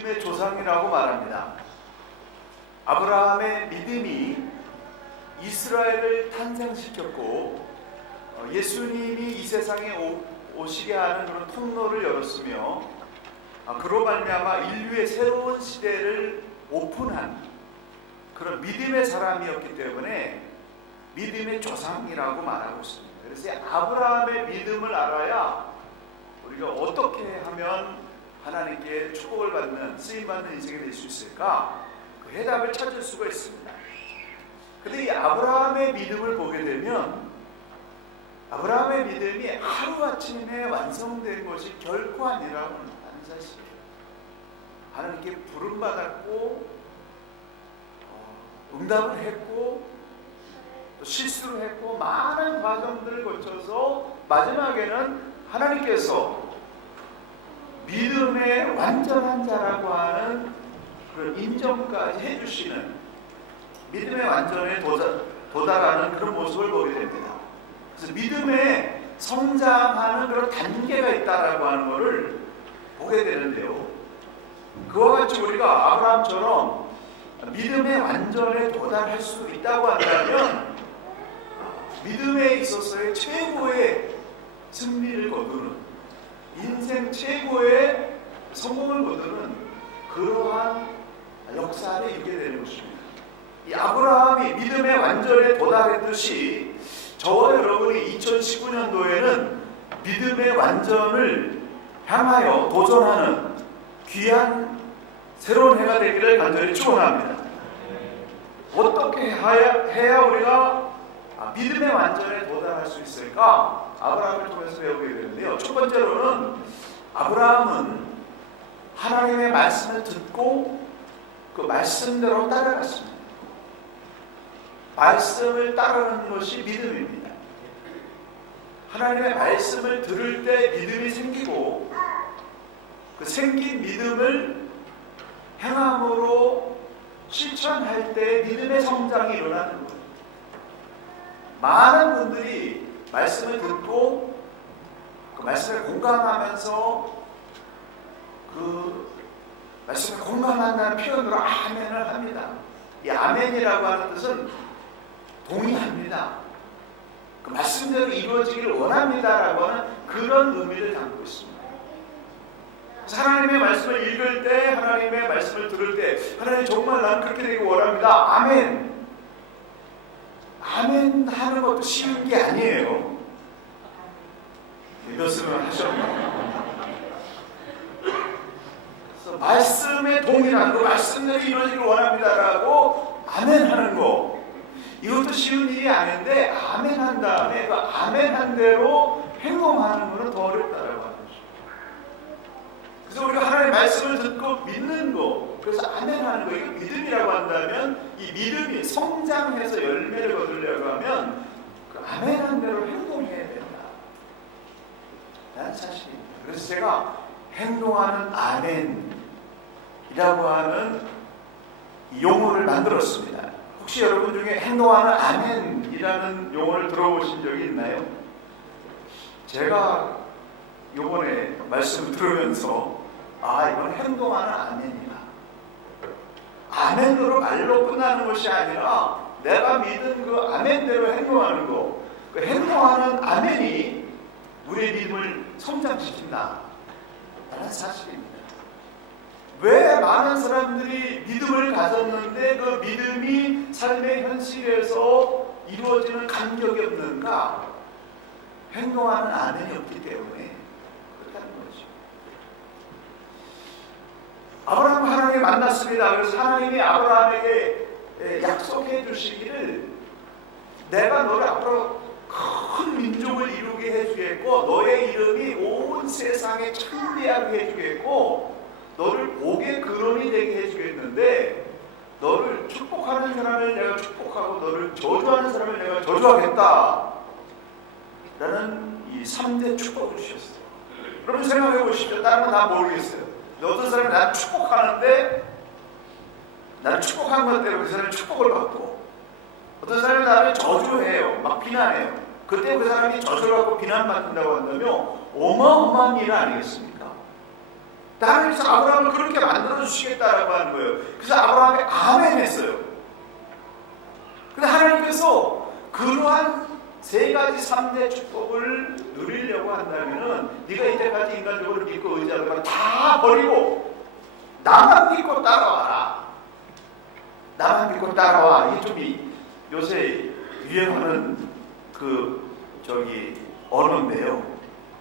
믿음의 조상이라고 말합니다. 아브라함의 믿음이 이스라엘을 탄생시켰고 예수님이 이 세상에 오시게 하는 그런 통로를 열었으며 그로 말미암아 인류의 새로운 시대를 오픈한 그런 믿음의 사람이었기 때문에 믿음의 조상이라고 말하고 있습니다. 그래서 아브라함의 믿음을 알아야 우리가 어떻게 하면 하나님께 축복을 받는 쓰임받는 인생이 될 수 있을까? 그 해답을 찾을 수가 있습니다. 그런데 이 아브라함의 믿음을 보게 되면 아브라함의 믿음이 하루아침에 완성된 것이 결코 아니라는 사실이에요. 하나님께 부름받았고 응답을 했고 또 실수를 했고 많은 과정들을 거쳐서 마지막에는 하나님께서 믿음의 완전한 자라고 하는 그런 인정까지 해주시는 믿음의 완전에 도달하는 그런 모습을 보게 됩니다. 그래서 믿음에 성장하는 그런 단계가 있다라고 하는 것을 보게 되는데요. 그와 같이 우리가 아브라함처럼 믿음의 완전에 도달할 수 있다고 한다면 믿음에 있어서의 최고의 승리를 거두는 인생 최고의 성공을 거두는 그러한 역사를 이루게 되는 것입니다. 이 아브라함이 믿음의 완전에 도달했듯이 저와 여러분이 2019년도에는 믿음의 완전을 향하여 도전하는 귀한 새로운 해가 되기를 간절히 축원합니다. 어떻게 해야 우리가 믿음의 완전에 도달할 수 있을까? 아브라함을 통해서 배우게 되는데요. 첫 번째로는 아브라함은 하나님의 말씀을 듣고 그 말씀대로 따라갔습니다. 말씀을 따르는 것이 믿음입니다. 하나님의 말씀을 들을 때 믿음이 생기고 그 생긴 믿음을 행함으로 실천할 때 믿음의 성장이 일어나는 거예요. 많은 분들이 말씀을 듣고 그 말씀에 공감하면서 그 말씀에 공감한다는 표현으로 아멘을 합니다. 이 아멘이라고 하는 뜻은 동의합니다. 그 말씀대로 이루어지기를 원합니다라고 하는 그런 의미를 담고 있습니다. 하나님의 말씀을 읽을 때, 하나님의 말씀을 들을 때 하나님 정말 나는 그렇게 되기 원합니다. 아멘. 아멘 하는 것도 쉬운 게 아니에요. 믿었으면 하셨나요? 그래서 말씀에 동의하는 거, 말씀대로 이루어지기를 원합니다라고 아멘 하는 거, 이것도 쉬운 일이 아닌데 아멘 한 다음에 그 아멘 한 대로 행동하는 것은 더 어렵다라고 하는 거죠. 그래서 우리가 하나님의 말씀을 듣고 믿는 거, 그래서 아멘 하는 거, 이게 믿음이라고 한다면 이 믿음이 성장해서 열매를 거두려고 하면 그 아멘 한 대로 행동해야 된다 라는 사실입니다. 그래서 제가 행동하는 아멘이라고 하는 이 용어를 만들었습니다. 혹시 여러분 중에 행동하는 아멘이라는 용어를 들어보신 적이 있나요? 제가 이번에 말씀을 들으면서 이건 행동하는 아멘이다. 아멘으로 말로 끝나는 것이 아니라 내가 믿은 그 아멘대로 행동하는 거, 그 행동하는 아멘이 우리의 믿음을 성장시킨다 라는 사실입니다. 왜 많은 사람들이 믿음을 가졌는데 그 믿음이 삶의 현실에서 이루어지는 감격이 없는가? 행동하는 아멘이 없기 때문에 그렇다는 거죠. 아브라함 하나님을 만났습니다. 그래서 하나님이 아브라함에게 약속해 주시기를 내가 너를 앞으로 큰 민족을 이루게 해주겠고 너의 이름이 온 세상에 창대하게 해주겠고 너를 복의 근원이 되게 해주겠는데 너를 축복하는 사람을 내가 축복하고 너를 저주하는 사람을 내가 저주하겠다 라는 이 3대 축복을 주셨어요. 여러분 생각해 보십시오. 다른 건 다 모르겠어요. 어떤 사람이 나를 축복하는데 나를 축복한 것 때문에 그 사람이 축복을 받고 어떤 사람이 나를 저주해요. 막 비난해요. 그때 그 사람이 저주를 받고 비난받는다고 한다면 어마어마한 일 아니겠습니까? 하나님께서 아브라함을 그렇게 만들어 주시겠다라고 하는 거예요. 그래서 아브라함이 아멘 했어요. 근데 하나님께서 그러한 세 가지 3대 축복을 누리려고 한다면은 네가 이때까지 인간적으로 믿고 의지하는 걸 다 버리고 나만 믿고 따라와라. 나만 믿고 따라와. 이게 좀 요새 유행하는 언어인데요.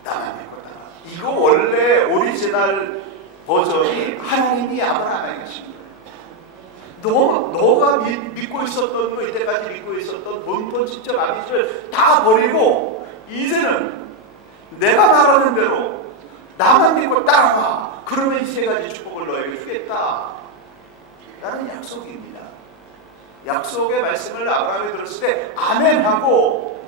나만 믿고 따라와. 이거 원래 오리지널 버전이 하나님이 아브라함에게 하신 거예요. 너가 믿고 있었던 거, 이때까지 믿고 있었던 본본 친척 아비들 다 버리고 이제는 내가 말하는 대로 나만 믿고 따라와. 그러면 이 세 가지 축복을 너에게 주겠다 라는 약속입니다. 약속의 말씀을 아브라함이 들었을 때 아멘하고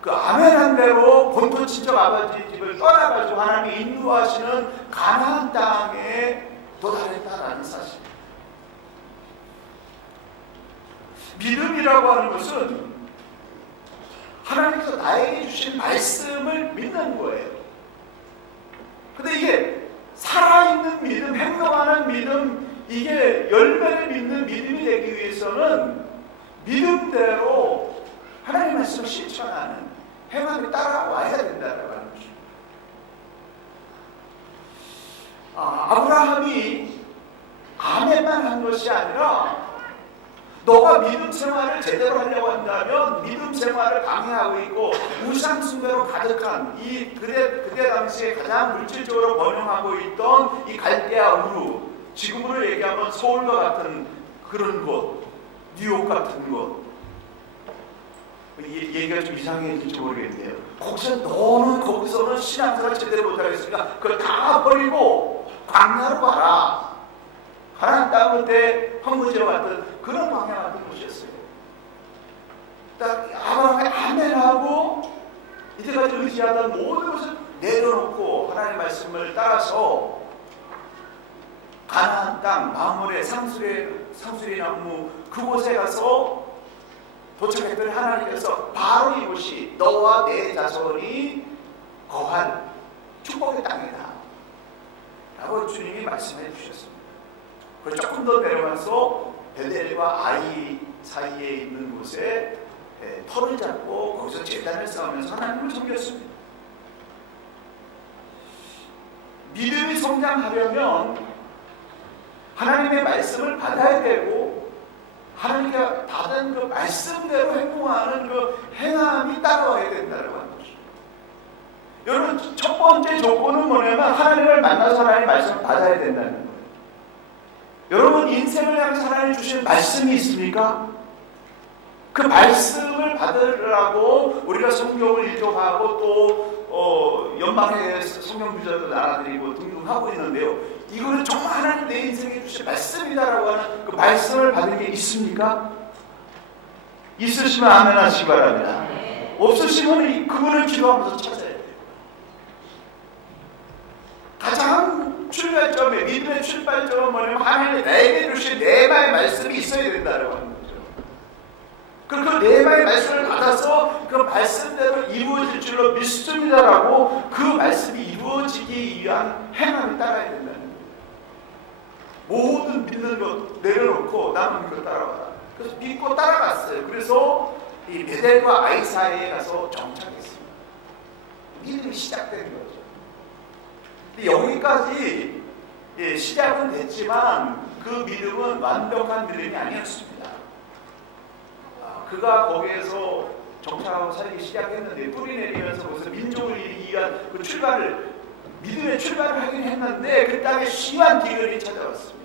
그 아멘한 대로 본토 친척 아버지 집을 떠나가지고 하나님이 인도하시는 가나안 땅에 도달했다라는 사실. 믿음이라고 하는 것은 하나님께서 나에게 주신 말씀을 믿는 거예요. 근데 이게 살아있는 믿음, 행동하는 믿음, 이게 열매를 믿는 믿음이 되기 위해서는 믿음대로 하나님의 말씀을 실천하는 행함이 따라와야 된다고 하는 것입니다. 아브라함이 아멘만 한 것이 아니라 너가 믿음 생활을 제대로 하려고 한다면 믿음 생활을 강요하고 있고 우상 숭배로 가득한 이 그때 당시에 가장 물질적으로 번영하고 있던 이 갈대아 우루, 지금으로 얘기하면 서울과 같은 그런 곳, 뉴욕 같은 곳. 얘기가 좀 이상해질지 모르겠네요. 너는 거기서는 신앙생활 제대로 못하겠으니까 그걸 다 버리고 광야로 가라. 가나안 땅인데 황무지와 같은 그런 광야 같은 곳이었어요. 딱 아브라함이 아멘하고 이제까지 의지하던 모든 것을 내려놓고 하나님의 말씀을 따라서 가나안 땅 마므레 상수리 나무 그곳에 가서 도착했더니 하나님께서 바로 이곳이 너와 내 자손이 거할 축복의 땅이다 라고 주님이 말씀해 주셨습니다. 그리고 조금 더 내려가서 베델과 아이 사이에 있는 곳에 터를 잡고 거기서 제단을 쌓으면서 하나님을 섬겼습니다. 믿음이 성장하려면 하나님의 말씀을 받아야 되고 하나님께 받은 그 말씀대로 행동하는 그 행함이 따라와야 된다고 하는 것입니다. 여러분, 첫 번째 조건은 뭐냐면 하나님을 만나서 하나님의 말씀을 받아야 된다는 거예요. 여러분, 인생을 향해서 하나님 주신 말씀이 있습니까? 그 말씀을 받으라고 우리가 성경을 읽어가고 또 연방에 성경 주자도 나눠드리고 등등 하고 있는데요. 이거는 정말 하나님 내 인생에 주신 말씀이다라고 하는 그 말씀을 받은 게 있습니까? 있으시면 아멘 하시기 바랍니다. 없으시면 그분을 기도하면서 찾아야 돼요. 가장 출발점에 믿음의 출발점은 뭐냐면 하나님이 나에게 주신 네마의 말씀이 있어야 된다고 하는 거죠. 그리고 그 네마의 말씀을 받아서 그 말씀대로 이루어질 줄로 믿습니다라고 그 말씀이 이루어지기 위한 행함을 따라야 된다는 거예요. 모든 믿는 것 내려놓고 나는 믿고 따라와라. 그래서 믿고 따라갔어요. 그래서 이 베델과 아이 사이에 가서 정착했습니다. 믿음이 시작된 거죠. 근데 여기까지 시작은 됐지만 그 믿음은 완벽한 믿음이 아니었습니다. 그가 거기에서 정착하고 살기 시작했는데 뿌리 내리면서 거기서 민족을 이루기 위한 그 믿음의 출발을 하긴 했는데 그 땅에 심한 기근이 찾아왔습니다.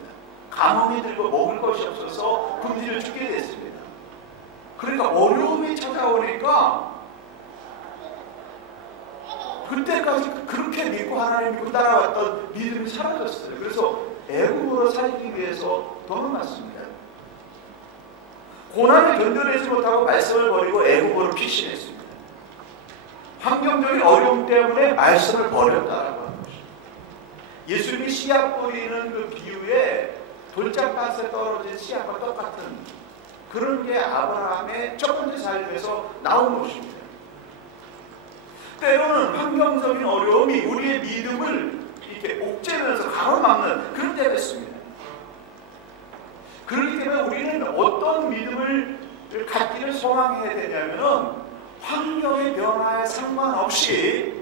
가뭄이 들고 먹을 것이 없어서 굶주려 죽게 됐습니다. 그러니까 어려움이 찾아오니까 그때까지 그렇게 믿고 하나님 믿고 따라왔던 믿음이 사라졌어요. 그래서 애굽으로 살기 위해서 도망갔습니다. 고난을 견뎌내지 못하고 말씀을 버리고 애굽으로 피신했습니다. 환경적인 어려움 때문에 말씀을 버렸다라고 하는 것입니다. 예수님이 씨앗 뿌리는 그 비유에 돌짝밭에 떨어진 씨앗과 똑같은 그런 게 아브라함의 첫 번째 삶에서 나온 것입니다. 때로는 환경적인 어려움이 우리의 믿음을 이렇게 옥죄면서 가로막는 그런 때가 있습니다. 그렇기 때문에 우리는 어떤 믿음을 갖기를 소망해야 되냐면은 환경의 변화에 상관없이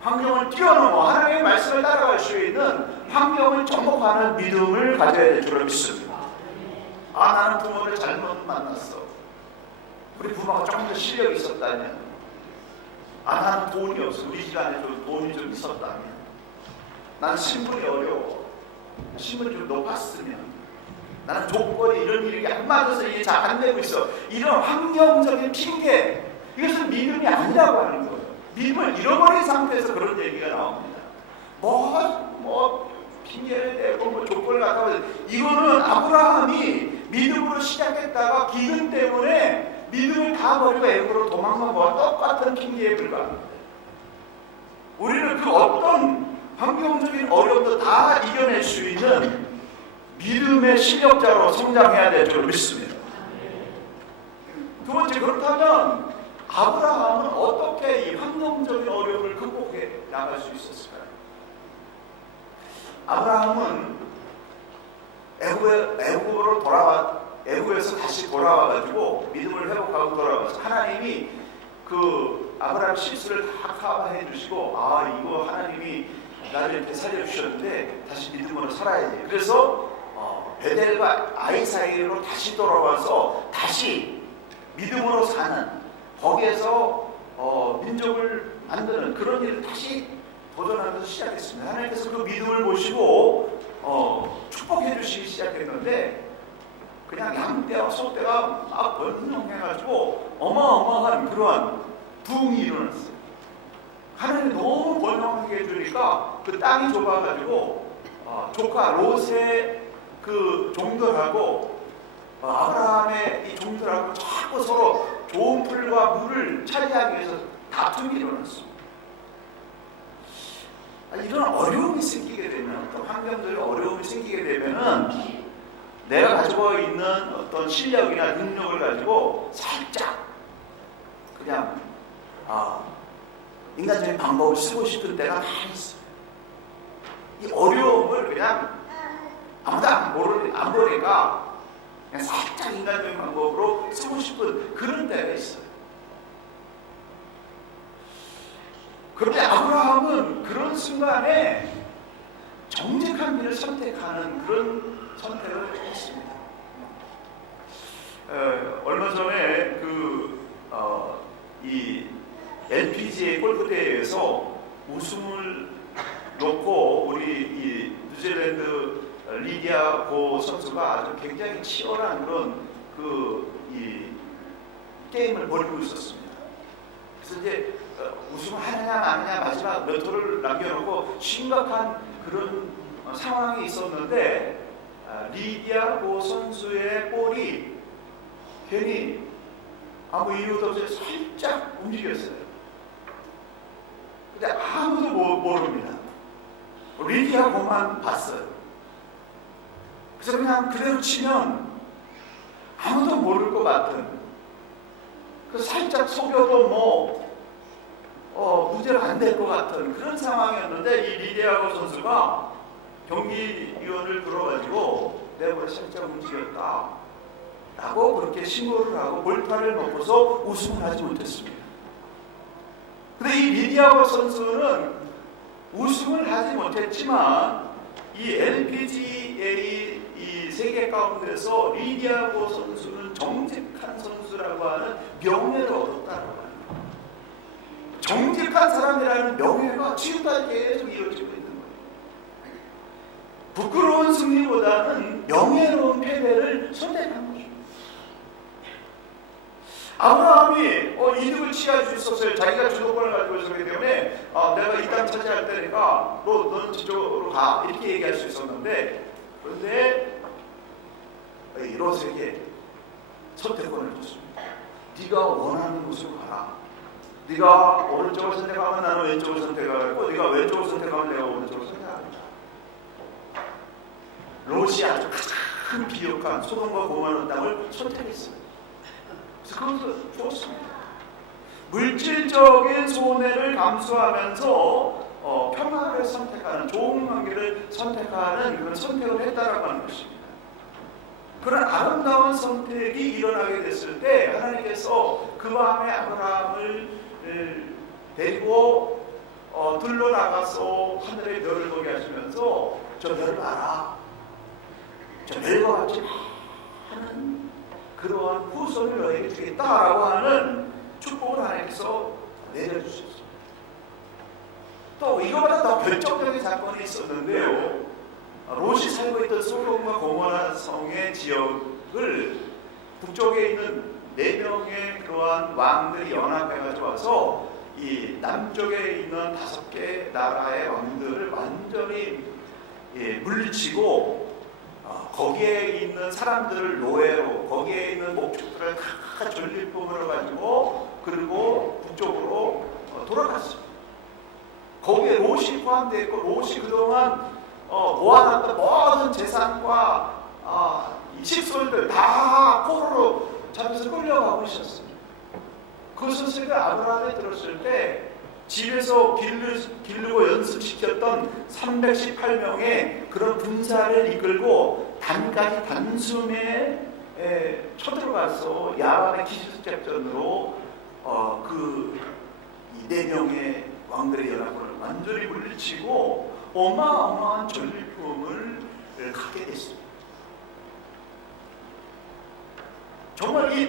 환경을 뛰어넘어 하나님의 말씀을 따라갈 수 있는 환경을 접목하는 믿음을 가져야 될 줄을 믿습니다. 아, 나는 부모를 잘못 만났어. 우리 부모가 조금 더 실력이 있었다면, 아, 나는 돈이 없어. 우리 집안에 좀 돈이 좀 있었다면, 나는 신분이 어려워. 신분이 좀 높았으면, 나는 조건이 이런 일이 안 맞아서 이게 잘 안 되고 있어. 이런 환경적인 핑계, 이것은 믿음이 아니라고 하는 거예요. 믿음을 잃어버린 상태에서 그런 얘기가 나옵니다. 핑계를 대고 조건을 갖다가, 이거는 아브라함이 믿음으로 시작했다가 기근 때문에 믿음을 다 버리고 애굽으로 도망간 거와 똑같은 핑계에 불과합니다. 우리는 그 어떤 환경적인 어려움도 다 이겨낼 수 있는 믿음의 실력자로 성장해야 될 줄 믿습니다. 두 번째, 그렇다면 아브라함은 어떻게 이 환경적인 어려움을 극복해 나갈 수 있었을까요? 아브라함은 애굽에서 다시 돌아와가지고 믿음을 회복하고 돌아와서 하나님이 그 아브라함 실수를 다 커버해 주시고, 아, 이거 하나님이 나를 이렇게 살려주셨는데 다시 믿음으로 살아야 돼. 그래서 베델과 아이 사이로 다시 돌아와서 다시 믿음으로 사는, 거기에서 민족을 만드는 그런 일을 다시 도전하면서 시작했습니다. 하나님께서 그 믿음을 보시고 축복해 주시기 시작했는데, 그냥 양떼와 소떼가 막 번성해가지고 어마어마한 그러한 부흥이 일어났어요. 하나님이 너무 번영하게 해주니까 그 땅이 좁아가지고 조카 롯의 그 종들하고 아브라함의 이 종들하고 자꾸 서로 좋은 풀과 물을 차지하기 위해서 다툼이 일어났습니다. 이런 어려움이 생기게 되면, 어떤 환경적인 어려움이 생기게 되면은 내가 가지고 있는 어떤 실력이나 능력을 가지고 살짝 그냥 인간적인 방법을 쓰고 싶은 때가 많이 있어요. 이 어려움을 그냥 아무도 안 보니까 그냥 살짝 인간적인 방법으로 쓰고 싶은 그런 때가 있어요. 그런데 아브라함은 그런 순간에 정직한 길을 선택하는 그런 선택을 했습니다. 얼마 전에 이 LPGA 골프 대회에서 우승을 놓고 우리 이 뉴질랜드 리디아 고 선수가 아주 굉장히 치열한 그런 이 게임을 벌이고 있었습니다. 그래서 이제 우승을 하느냐 마느냐 마지막 몇 홀을 남겨놓고 심각한 그런 상황이 있었는데, 리디아 고 선수의 볼이 괜히 아무 이유도 없이 살짝 움직였어요. 근데 아무도 모릅니다. 리디아 고만 봤어요. 그래서 그냥 그대로 치면 아무도 모를 것 같은, 그 살짝 속여도 문제가 안 될 것 같은 그런 상황이었는데, 이 리디아고 선수가 경기위원을 불러가지고 내 볼에 살짝 움직였다 라고 그렇게 신고를 하고 볼타를 먹고서 우승을 하지 못했습니다. 근데 이 리디아고 선수는 우승을 하지 못했지만 이 LPGA 이 세계 가운데서 리디아고 선수는 정직한 선수라고 하는 명예를 얻었다라고 합니다. 정직한 사람이라는 명예가 지금까지 계속 이어지고 있는 거예요. 부끄러운 승리보다는 명예로운 패배를 선택한 거죠. 아브라함이 이득을 취할 수 있었어요. 자기가 주도권을 가지고 있었기 때문에 내가 이 땅 차지할 때니까 너는 저쪽으로 가, 이렇게 얘기할 수 있었는데, 그런데 롯에게 선택권을 줬습니다. 네가 원하는 곳으로 가라. 네가 오른쪽을 선택하면 나는 왼쪽을 선택하고, 네가 왼쪽을 선택하면 내가 오른쪽을 선택합니다. 롯이 아주 가장 비옥한 소돔과 고모라 땅을 선택했어요. 그래서 그것도 좋습니다. 물질적인 손해를 감수하면서 평화를 선택하는, 좋은 관계를 선택하는 그런 선택을 했다라고 하는 것입니다. 그런 아름다운 선택이 일어나게 됐을 때 하나님께서 그 밤에 아브라함을 데리고 들러 나가서 하늘의 별을 보게 하시면서 저 별을 봐라, 저 별과 같이 하는 그러한 후손을 너에게 주겠다라고 하는 축복을 하나님께서 내려주셨습니다. 또 이거보다 더 결정적인 사건이 있었는데요. 롯이 살고 있던 소돔과 고모라 성의 지역을 북쪽에 있는 4명의 그러한 왕들이 연합해가지고 와서 이 남쪽에 있는 5개 나라의 왕들을 완전히 물리치고 거기에 있는 사람들을 노예로, 거기에 있는 목축들을 다 전리품으로 가지고 그리고 북쪽으로 돌아갔습니다. 거기에 롯이 포함되어 있고, 롯이 그동안 모아놨던 모든 재산과 식솔들 다 포로로 잡혀서 끌려가고 있었습니다. 그 소식을 아브라함이 들었을 때 집에서 기르고 연습시켰던 318명의 그런 군사를 이끌고 단순에 쳐들어가서 야반의 기습작전으로 그 4명의 왕들의 연합군을 완전히 물리치고 어마어마한 전리품을 갖게 됐습니다. 정말 이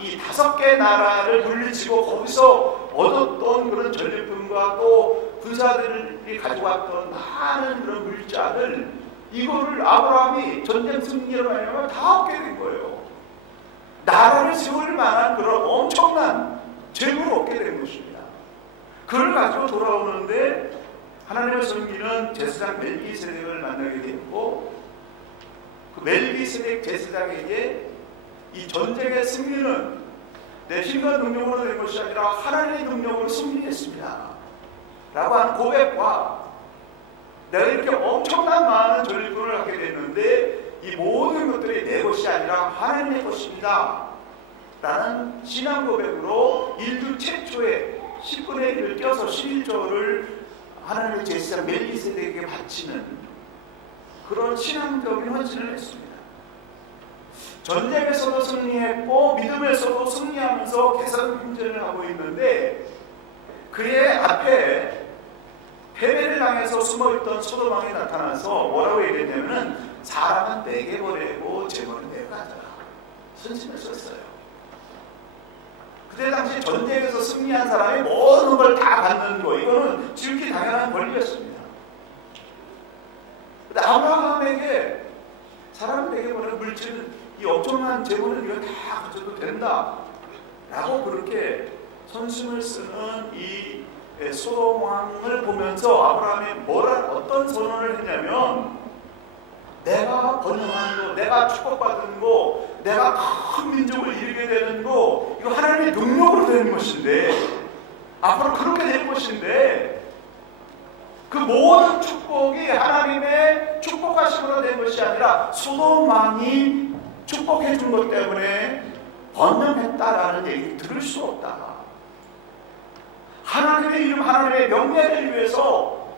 이 5개 나라를 물리치고 거기서 얻었던 그런 전리품과 또 군사들이 가져왔던 많은 그런 물자를 이거를 아브라함이 전쟁 승리로 하려면 다 얻게 된 거예요. 나라를 세울 만한 그런 엄청난 재물을 얻게 된 것입니다. 그걸 가지고 돌아오는데 하나님의 성기는 제사장 멜기세덱을 만나게 되었고, 그 멜기세덱 제사장에게 이 전쟁의 승리는 내 힘과 능력으로 된 것이 아니라 하나님의 능력으로 승리했습니다 라고 하는 고백과 내가 이렇게 엄청난 많은 전리품을 갖게 됐는데 이 모든 것들이 내 것이 아니라 하나님의 것입니다 라는 신앙 고백으로 인류 최초의 10분의 1을 껴서 11조를 하나님의 제사장 멜기세덱에게 바치는 그런 신앙적인 헌신을 했습니다. 전쟁에서도 승리했고 믿음에서도 승리하면서 개선행전을 하고 있는데, 그의 앞에 패배를 당해서 숨어있던 소돔 왕이 나타나서 뭐라고 얘기했냐면 사람은 내게 보내고 재물은 내가 가져라 선심을 썼어요. 그때 당시 전쟁에서 승리한 사람이 모든 걸 다 갖는 거, 이거는 지극히 당연한 권리였습니다. 근데 아브라함에게 사람은 내게 보내고 물질은 이 엄청난 재물은 이거 다 가져도 된다 라고 그렇게 선심을 쓰는 이 소돔 왕을 보면서 아브라함이 어떤 선언을 했냐면, 내가 번영한 거, 내가 축복받은 거, 내가 큰 민족을 이루게 되는 거, 이거 하나님의 능력으로 되는 것인데, 앞으로 그렇게 될 것인데, 그 모든 축복이 하나님의 축복하심으로 된 것이 아니라 소돔 왕이 축복해 준 것 때문에 번영했다라는 얘기를 들을 수 없다. 하나님의 이름, 하나님의 명예를 위해서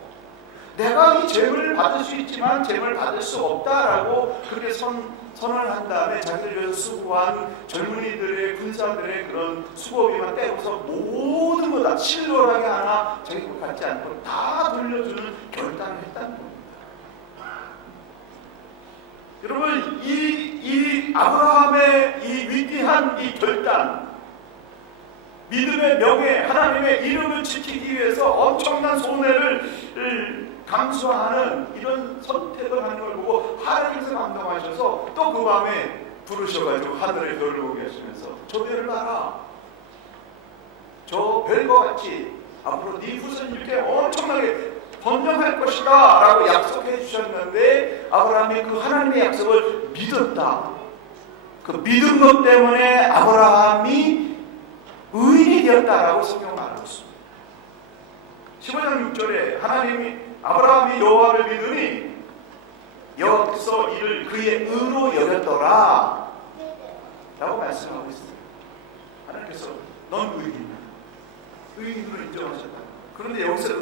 내가 이 재물을 받을 수 있지만 재물을 받을 수 없다라고 그렇게 선언을 한 다음에 자기를 위해서 수고한 젊은이들의 군사들의 그런 수고비만 떼고서 모든 거 다 실로하게 하나 자기 것 갖지 않고 다 돌려주는 결단을 했다는 겁니다. 여러분, 이 아브라함의 이 위대한 이 결단, 믿음의 명예, 하나님의 이름을 지키기 위해서 엄청난 손해를 감수하는 이런 선택을 하는 걸 보고 하나님께서 감동하셔서 또 그 밤에 부르셔가지고 하늘의 별을 보게 하시면서 저 별을 봐라, 저 별과 같이 앞으로 네 후손이 이렇게 엄청나게 번영할 것이다 라고 약속해 주셨는데, 아브라함이 그 하나님의 약속을 믿었다. 그 믿은 것 때문에 아브라함이 의인이 되었다라고 성경은 말하고 있습니다. 15장 6절에 아브라함이 여호와를 믿으니 여호와께서 이를 그의 의로 여겼더라 라고 말씀하고 있습니다. 하나님께서 넌 의인이다, 의인으로 인정하셨다. 그런데 여기서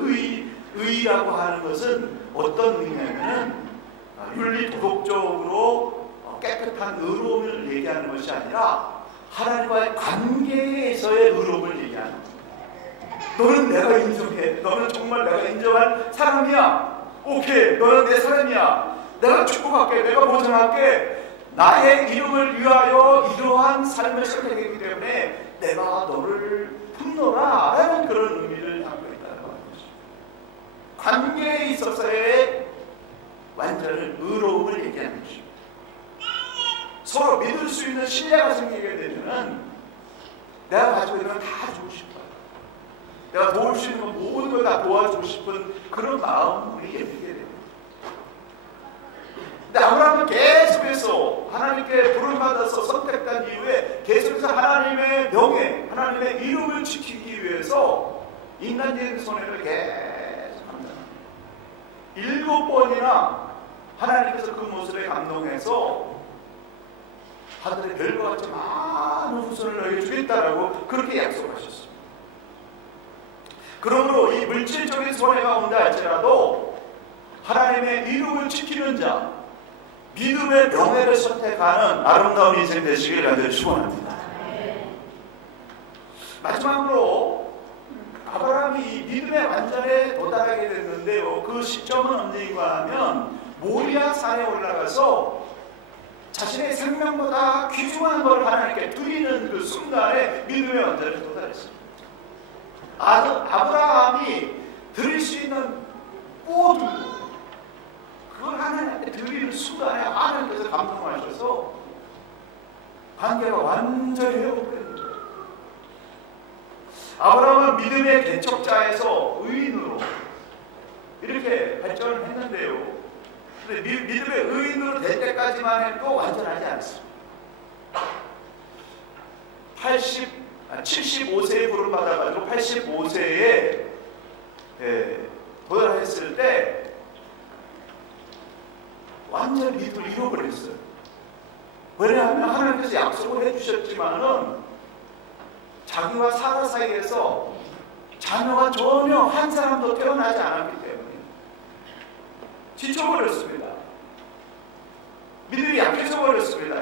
의라고 하는 것은 어떤 의냐면은 윤리 도덕적으로 깨끗한 의로움을 얘기하는 것이 아니라 하나님과의 관계에서의 의로움을 얘기하는 거예요. 너는 내가 인정해. 너는 정말 내가 인정할 사람이야. 오케이, 너는 내 사람이야. 내가 축복할게. 내가 보장할게. 나의 이름을 위하여 이러한 삶을 선택했기 때문에 내가 너를 품노라 하는 그런 의미를 담고 있다는 것이죠. 관계에 있어서의 완전한 의로움을 얘기하는 것입니다. 서로 믿을 수 있는 신뢰가 생기게 되면은 내가 가지고 있는 건 다 주고 싶어요. 내가 도울 수 있는 건 모든 걸 다 도와주고 싶은 그런 마음이 열리게 됩니다. 근데 아브라함은 계속해서 하나님께 부름받아서 선택된 이후에 계속해서 하나님의 명예, 하나님의 이름을 지키기 위해서 인간적인 손해를 계속합니다. 7번이나 하나님께서 그 모습에 감동해서 하늘의 별과 같이 많은 후손을 너에게 주겠다라고 그렇게 약속하셨습니다. 그러므로 이 물질적인 손해가 온다 할지라도 하나님의 이름을 지키는 자, 믿음의 명예를 선택하는 아름다운 인생 되시길 간절히 축원합니다. 마지막으로 아브라함이 이 믿음의 완전에 도달하게 됐는데요. 그 시점은 언제인가 하면 모리아 산에 올라가서 자신의 생명보다 귀중한 걸 하나님께 드리는 그 순간에 믿음의 완전에 도달했습니다. 아브라함이 드릴 수 있는 모든 그걸 하나님께 드리는 순간에 하나님께서 감동하셔서 관계가 완전히 회복된 거예요. 아브라함은 믿음의 개척자에서 의인으로 이렇게 발전을 했는데요. 근데 믿음의 의인으로 될 때까지만 해도 완전하지 않습니다. 75세에 부름받아가지고 85세에 도달했을 때 완전히 믿음을 잃어버렸어요. 왜냐하면 하나님께서 약속을 해주셨지만은 자기와 사라 사이에서 자녀가 전혀 한 사람도 태어나지 않았기 때문에 지쳐버렸습니다. 믿음이 약해져 버렸습니다.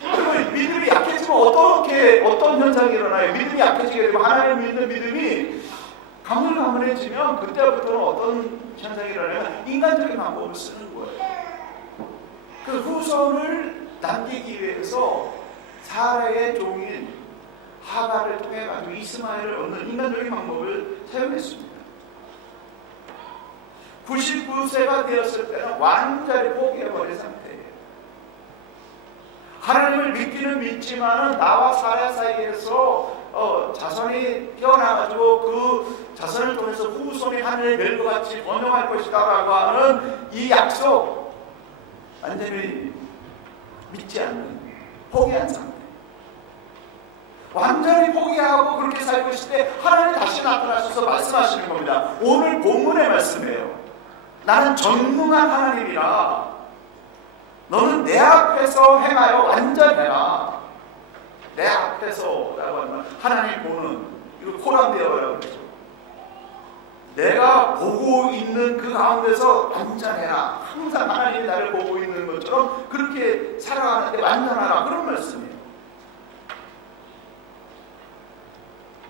그리고 믿음이 약해지면 어떤 현상이 일어나요? 믿음이 약해지게 되면 하나님 믿는 믿음이 가물가물해지면 그때부터는 어떤 현상이 일어나요? 인간적인 방법을 쓰는 거예요. 그 후손을 남기기 위해서 사라의 종인 하가를 통해 가지고 이스마엘을 얻는 인간적인 방법을 사용했습니다. 99세가 되었을 때는 완전히 포기해버린 상태예요. 하나님을 믿기는 믿지만은 나와 사라 사이에서 자손이 태어나가지고 그 자손을 통해서 후손이 하늘의 별과 같이 번영할 것이다라고 하는 이 약속 완전히 믿지 않는 포기한 상태. 완전히 포기하고 그렇게 살고 있을 때 하나님이 다시 나타나셔서 말씀하시는 겁니다. 오늘 본문의 말씀이에요. 나는 전능한 하나님이라 너는 내 앞에서 행하여 완전해라. 내 앞에서 라고 하면 하나님 보는 이거 포함되어라고 그러죠. 내가 보고 있는 그 가운데서 완전해라. 항상 하나님이 나를 보고 있는 것처럼 그렇게 살아가는데 완전하라. 그런 말씀이에요.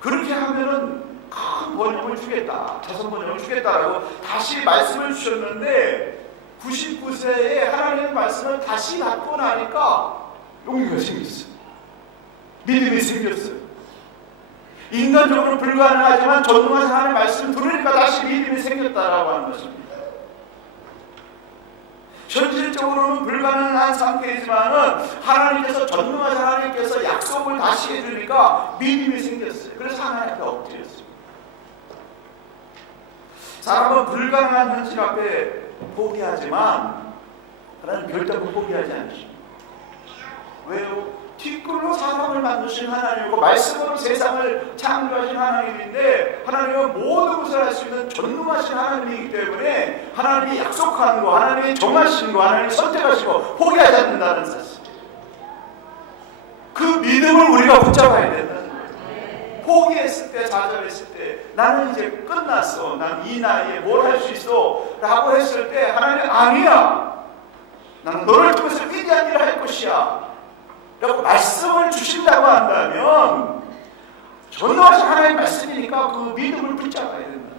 그렇게 하면은 큰 번영을 주겠다. 자손 번영을 주겠다라고 다시 말씀을 주셨는데 99세에 하나님의 말씀을 다시 받고 나니까 용기가 생겼어요. 믿음이 생겼어요. 인간적으로 불가능하지만 전능한 하나님의 말씀을 들으니까 다시 믿음이 생겼다라고 하는 것입니다. 현실적으로는 불가능한 상태이지만은 하나님께서 전능한 하나님께서 약속을 다시 해주니까 믿음이 생겼어요. 그래서 하나님께 엎드렸어요. 사람은 불가능한 현실 앞에 포기하지만 하나님 결단코 포기하지 않으십니다. 왜요? 티끌로 사람을 만드신 하나님이고 말씀으로 세상을 창조하신 하나님인데 하나님은 모든 것을 할 수 있는 전능하신 하나님이기 때문에 하나님이 약속하는 거, 하나님이 정하신 거, 하나님이 선택하시고 포기하지 않는다는 사실. 그 믿음을 우리가 붙잡아야 된다는 거예요. 포기했을 때, 좌절했을 때, 나는 이제 끝났어, 난 이 나이에 뭘 할 수 있어 라고 했을 때 하나님 아니야, 나는 너를 통해서 위대한 일을 할 것이야 라고 말씀을 주신다고 한다면 전능하신 하나님의 말씀이니까 그 믿음을 붙잡아야 된다.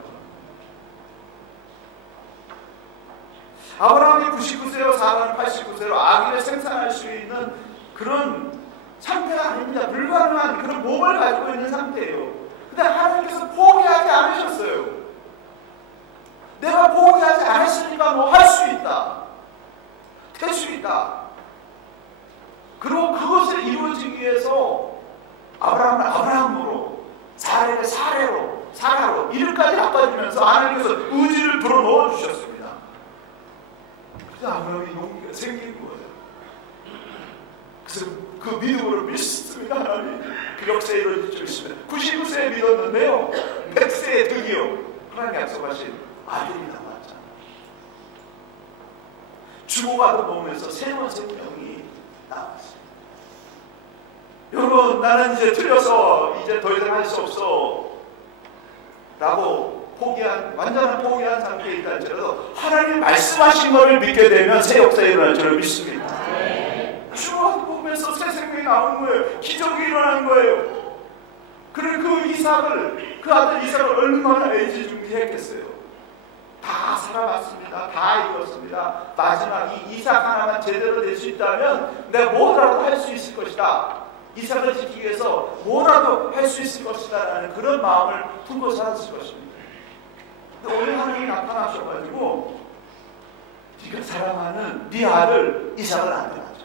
아브라함이 99세로 사라는 89세로 아기를 생산할 수 있는 그런 상태가 아닙니다. 불가능한 그런 몸을 가지고 있는 상태예요. 근데 하나님께서 포기하지 않으셨어요. 내가 포기하지 않았으니까 뭐 할 수 있다, 될 수 있다. 그리고 그것을 이루어지기 위해서 아브라함을 아브라함으로, 사례를 사라로 이름까지 바꿔주면서 하나님께서 의지를 불어넣어 주셨습니다. 그래서 아브라함이 용기가 생긴 거예요. 그래서 그 믿음으로 믿습니다. 하나님 그 역사에 이루어질 수 있습니다. 99세에 믿었는데요, 100세에 드디어 하나님 약속하신 아들이 나왔잖아요. 죽어가던 몸에서 새로운 생명이 나왔어요. 여러분, 나는 이제 틀려서 이제 더 이상 할 수 없어 라고 완전한 포기한 상태에 있다 할지라도 하나님 말씀하신 것을 믿게 되면 새 역사가 일어날 줄을 믿습니다. 죽어가던 몸에서 새 생명이 나오는 거예요. 기적이 일어나는 거예요. 그리고 그 아들 이삭을 얼마나 애지중지했겠어요. 다 살아봤습니다. 다 이뤘습니다. 마지막 이 이삭 하나만 제대로 될 수 있다면 내가 뭐라도 할 수 있을 것이다, 이삭을 지키기 위해서 뭐라도 할 수 있을 것이다 라는 그런 마음을 품고 살았을 것입니다. 근데 오늘 하나님이 나타나셔가지고 네가 사랑하는 네 아들 이삭을 안 해가지고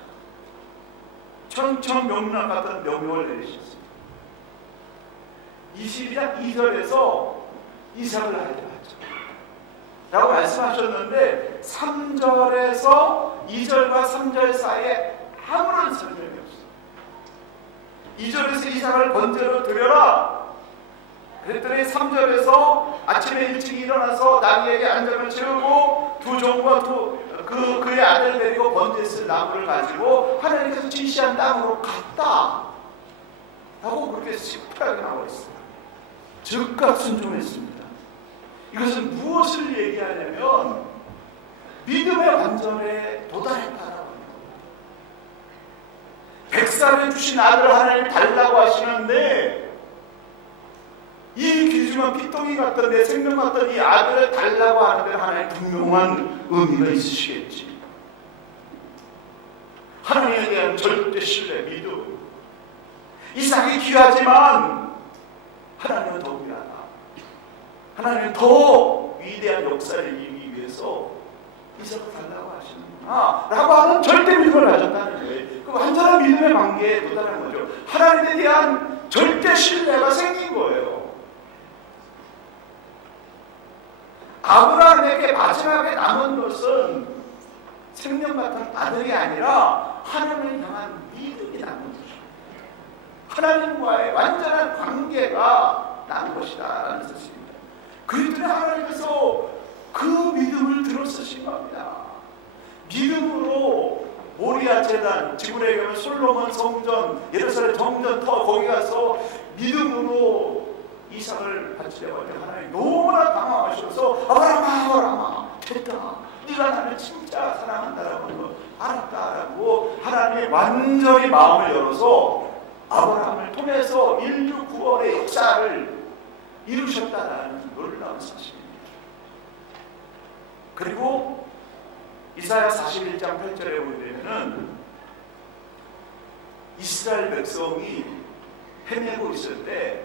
청천명랑 같은 명령을 내리셨습니다. 22장 2절에서 이삭을 하지 마자 라고 말씀하셨는데 3절에서 2절과 3절 사이에 아무런 설명이 없어요. 2절에서 이삭을 번제로 드려라 그랬더니 3절에서 아침에 일찍 일어나서 나귀에게 안장을 채우고 두 종과 그의 아들을 데리고 번제에 쓸 나무를 가지고 하나님께서 지시한 땅으로 갔다 라고 그렇게 시원하게 나와 있어요. 즉각 순종했습니다. 이것은 무엇을 얘기하냐면 믿음의 완전에 도달했다라고 합니다. 100살에 주신 아들을 하나님 달라고 하시는데 이 귀중한 피덩이 같던 내 생명 같던 이 아들을 달라고 하는데 하나님 분명한 의미가 있으시겠지. 하나님에 대한 절대 신뢰, 믿음. 이삭이 귀하지만 하나님은 더 귀하다. 하나님은 더 위대한 역사를 이루기 위해서 이삭을 달라고 하시는구나 라고 하는 절대 믿음을 가졌다는 거예요. 그 완전한 믿음의 관계에 도달한 거죠. 하나님에 대한 절대 신뢰가 생긴 거예요. 아브라함에게 마지막에 남은 것은 생명 같은 아들이 아니라 하나님을 향한 믿음이 남은 것입니다. 하나님과의 완전한 관계가 남은 것이다 라는 뜻입니다. 그랬더니 하나님께서 그 믿음을 들어쓰신 겁니다. 믿음으로 모리아 제단, 지구에 가면 솔로몬 성전, 예루살렘 정전 터 거기 가서 믿음으로 이삭을 바치려고 하는데 하나님 너무나 당황하셔서 아브라함아 됐다, 네가 나를 진짜 사랑한다라고 하는 거 알았다라고 하나님이 완전히 마음을 열어서 아브라함을 통해서 인류 구원의 역사를 이루셨다라는 놀라운 사실입니다. 그리고 이사야 41장 8절에 보면 이스라엘 백성이 헤매고 있을 때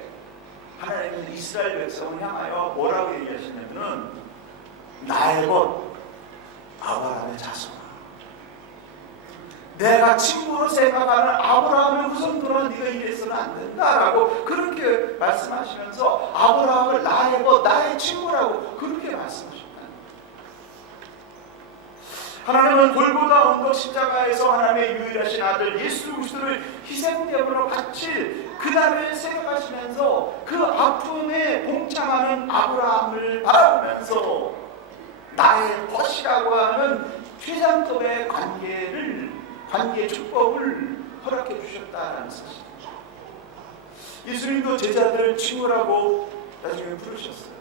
하나님은 이스라엘 백성을 향하여 뭐라고 얘기하시냐면은 나의 것 아브라함의 자손아, 내가 친구로 생각하는 아브라함의 후손들은 네가 이래서는 안 된다라고 그렇게 말씀하시면서 아브라함을 나의 것, 나의 친구라고 그렇게 말씀하십니다. 하나님은 골고다 언덕 십자가에서 하나님의 유일하신 아들 예수 그리스도를 희생제물로 같이 그날을 생각하시면서 그 아픔에 동참하는 아브라함을 바라보면서 나의 것이라고 하는 최상급의 관계의 축복을 허락해 주셨다는 사실입니다. 예수님도 제자들을 친구라고 나중에 부르셨어요.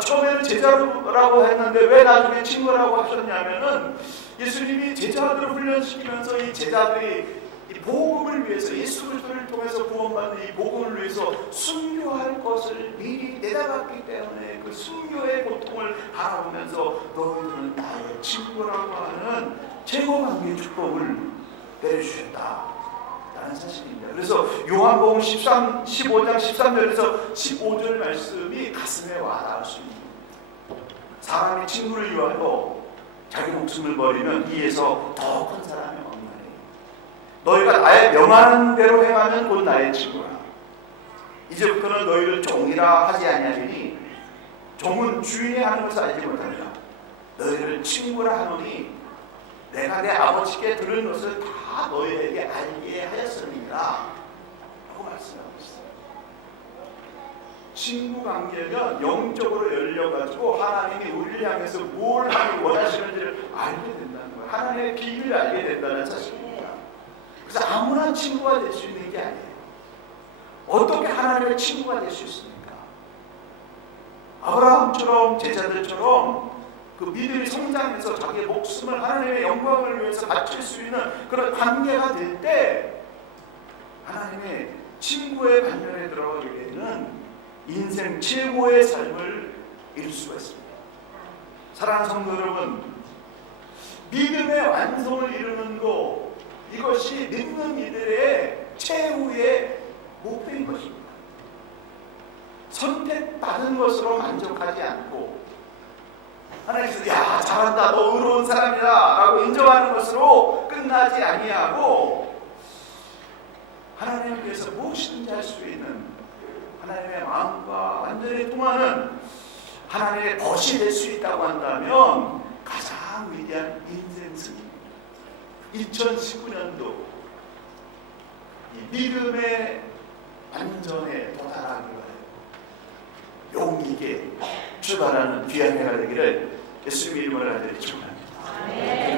처음에는 제자라고 했는데 왜 나중에 친구라고 하셨냐면은 예수님이 제자들을 훈련시키면서 이 제자들이 이 복음을 위해서, 예수 그리스도를 통해서 구원받는 이 복음을 위해서 순교할 것을 미리 내다봤기 때문에 그 순교의 고통을 바라보면서 너희들은 나의 친구라고 하는 최고강의 축복을 내려주셨다라는 사실입니다. 그래서 요한복음 15장 13절에서 15절 말씀이 가슴에 와닿을 수 있는, 사람이 친구를 위하여 자기 목숨을 버리면 이에서 더 큰 사람이 없나니 너희가 나의 명하는 대로 행하면 곧 나의 친구라. 이제부터는 너희를 종이라 하지 아니하리니 종은 주인이 하는 것을 알지 못하느라 너희를 친구라 하노니 내가 내 아버지께 들은 것을 다 너희에게 알게 하였음이니라 라고 말씀하고 있어요. 친구 관계면 영적으로 열려가지고 하나님이 우리를 향해서 뭘 하기 원하시는지를 알게 된다는 거예요. 하나님의 비밀을 알게 된다는 사실입니다. 그래서 아무나 친구가 될 수 있는 게 아니에요. 어떻게 하나님의 친구가 될 수 있습니까? 아브라함처럼 제자들처럼 그 믿음이 성장해서 자기의 목숨을 하나님의 영광을 위해서 바칠 수 있는 그런 관계가 될 때 하나님의 친구의 반면에 들어가게 되는 인생 최고의 삶을 이룰 수가 있습니다. 사랑하는 성도 여러분, 믿음의 완성을 이루는 것, 이것이 믿는 이들의 최후의 목표인 것입니다. 선택받은 것으로 만족하지 않고 하나님께서 야 잘한다, 너 의로운 사람이다 라고 인정하는 것으로 끝나지 아니하고 하나님께서 무엇이든지 할 수 있는 하나님의 마음과 완전히 통하는 하나님의 벗이 될 수 있다고 한다면 가장 위대한 인생 승리, 2019년도 이 믿음의 완전에 도달하기 바랍니다. 용기 있게 출발하는 귀한 해가 되기를 예수님의 이름으로 축원합니다.